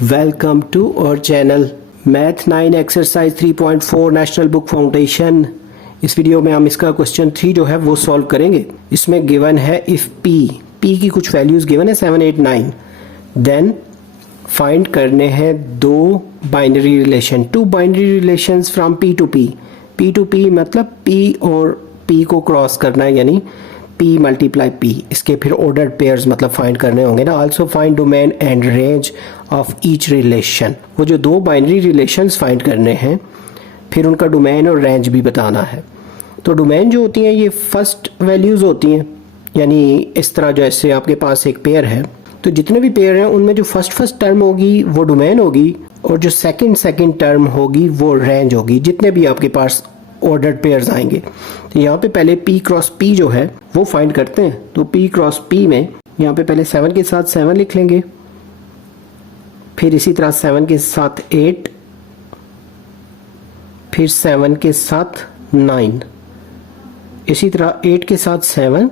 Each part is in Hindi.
Welcome to our channel math 9 exercise 3.4 national book foundation. इस वीडियो में हम इसका क्वेश्चन 3 जो है वो सॉल्व करेंगे। इसमें गिवन है इफ पी की कुछ वैल्यूज गिवन है 7, 8, 9, देन फाइंड करने हैं दो binary relation, two binary relations from P to P मतलब पी और पी को क्रॉस करना है, यानी P मल्टीप्लाई P। इसके फिर ऑर्डर्ड पेयर्स मतलब फाइंड करने होंगे ना। Also find domain and range of each relation. वो जो दो बाइनरी रिलेशंस फाइंड करने हैं, फिर उनका डोमेन और रेंज भी बताना है। तो डोमेन जो होती हैं ये फर्स्ट वैल्यूज़ होती हैं, यानी इस तरह जैसे आपके पास एक पेयर है तो जितने भी पेयर हैं उनमें जो फर्स्ट टर्म होगी वो डोमेन होगी और जो सेकंड टर्म होगी वो रेंज होगी, जितने भी आपके पास ऑर्डर्ड पेयर्स आएंगे। तो यहाँ पे पहले P क्रॉस P जो है वो फाइंड करते हैं। तो P क्रॉस P में यहाँ पे पहले 7 के साथ 7 लिख लेंगे, फिर इसी तरह 7 के साथ 8, फिर 7 के साथ 9, इसी तरह 8 के साथ 7,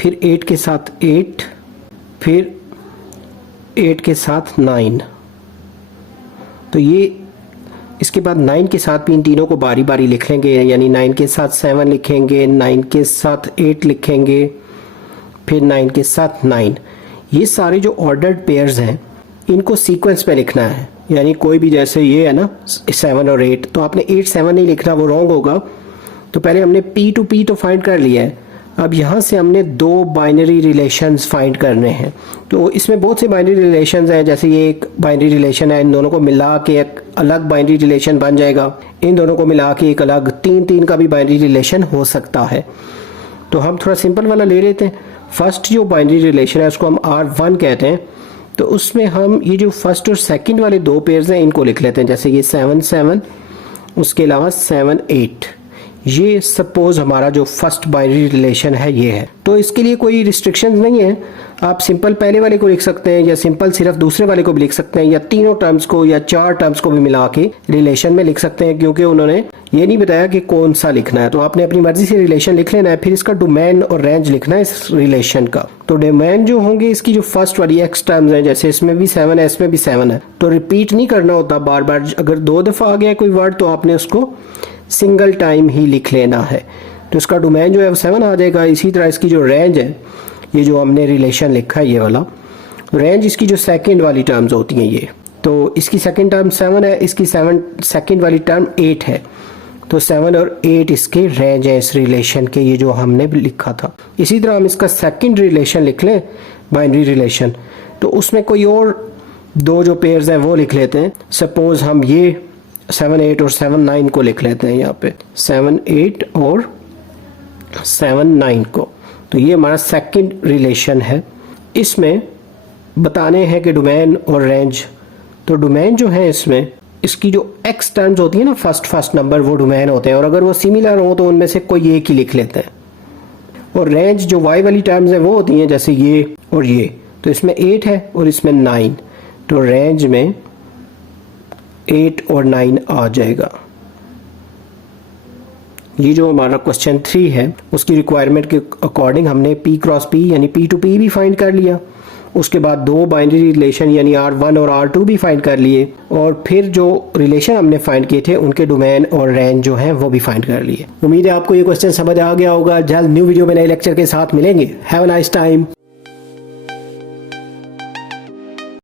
फिर 8 के साथ 8, फिर 8 के साथ 9। तो ये इसके बाद 9 के साथ भी इन तीनों को बारी बारी लिख लेंगे, यानी 9 के साथ 7 लिखेंगे, 9 के साथ 8 लिखेंगे, फिर 9 के साथ 9। ये सारे जो ऑर्डर्ड पेयर्स हैं इनको सीक्वेंस पे लिखना है, यानी कोई भी जैसे ये है ना 7 और 8, तो आपने 8 7 नहीं लिखना, वो रॉन्ग होगा। तो पहले हमने P टू P तो फाइंड कर लिया है, अब यहाँ से हमने दो बाइनरी रिलेशंस फाइंड करने हैं। तो इसमें बहुत से बाइनरी रिलेशंस हैं, जैसे ये एक बाइनरी रिलेशन है, इन दोनों को मिला के एक अलग बाइनरी रिलेशन बन जाएगा, इन दोनों को मिला के एक अलग 3 का भी बाइनरी रिलेशन हो सकता है। तो हम थोड़ा सिंपल वाला ले लेते हैं। फर्स्ट जो बाइनरी रिलेशन है उसको हम R1 कहते हैं। तो उसमें हम ये जो फर्स्ट और सेकेंड वाले दो पेयर्स हैं इनको लिख लेते हैं, जैसे ये 7 7, उसके अलावा 7 8। ये सपोज हमारा जो फर्स्ट बाइनरी रिलेशन है ये है। तो इसके लिए कोई रिस्ट्रिक्शंस नहीं है, आप सिंपल पहले वाले को लिख सकते हैं या सिंपल सिर्फ दूसरे वाले को भी लिख सकते हैं, या तीनों टर्म्स को या 4 टर्म्स को भी मिला के रिलेशन में लिख सकते हैं, क्योंकि उन्होंने ये नहीं बताया कि कौन सा लिखना है। तो आपने अपनी मर्जी से रिलेशन लिख लेना है, फिर इसका डोमेन और रेंज लिखना है इस रिलेशन का। तो डोमेन जो होंगे इसकी जो फर्स्ट वाली एक्स टर्म्स है, जैसे इसमें भी 7 है इसमें भी 7 है, तो रिपीट नहीं करना होता बार बार। अगर 2 दफ़ा आ गया कोई वर्ड तो आपने उसको सिंगल टाइम ही लिख लेना है। तो इसका डोमेन जो है वो 7 आ जाएगा। इसी तरह इसकी जो रेंज है, ये जो हमने रिलेशन लिखा है ये वाला, रेंज इसकी जो सेकंड वाली टर्म्स होती हैं ये, तो इसकी सेकंड टर्म 7 है, इसकी सेकंड वाली टर्म 8 है। तो 7 और 8 इसके रेंज है इस रिलेशन के, ये जो हमने लिखा था। इसी तरह हम इसका सेकंड रिलेशन लिख लें, बाइनरी रिलेशन, तो उसमें कोई और दो जो पेयर्स हैं वो लिख लेते हैं। सपोज हम ये 7 8 और 7 9 को लिख लेते हैं, यहाँ पे 7 8 और 7 9 को। तो ये हमारा सेकंड रिलेशन है। इसमें बताने हैं कि डोमेन और रेंज। तो डोमेन जो है इसमें इसकी जो एक्स टर्म्स होती है ना, फर्स्ट नंबर, वो डोमेन होते हैं, और अगर वो सिमिलर हो तो उनमें से कोई एक ही लिख लेते हैं। और रेंज जो वाई वाली टर्म्स है वो होती हैं, जैसे ये और ये, तो इसमें 8 है और इसमें 9, तो रेंज में 8 और 9 आ जाएगा। ये जो हमारा क्वेश्चन 3 है उसकी रिक्वायरमेंट के अकॉर्डिंग हमने P क्रॉस P यानी P टू P भी फाइंड कर लिया, उसके बाद दो बाइनरी रिलेशन यानी R1 और R2 भी फाइंड कर लिए, और फिर जो रिलेशन हमने फाइंड किए थे उनके डोमेन और रेंज जो हैं वो भी फाइंड कर लिए। उम्मीद है आपको ये क्वेश्चन समझ आ गया होगा। जल्द न्यू वीडियो में नए लेक्चर के साथ मिलेंगे। Have a nice time.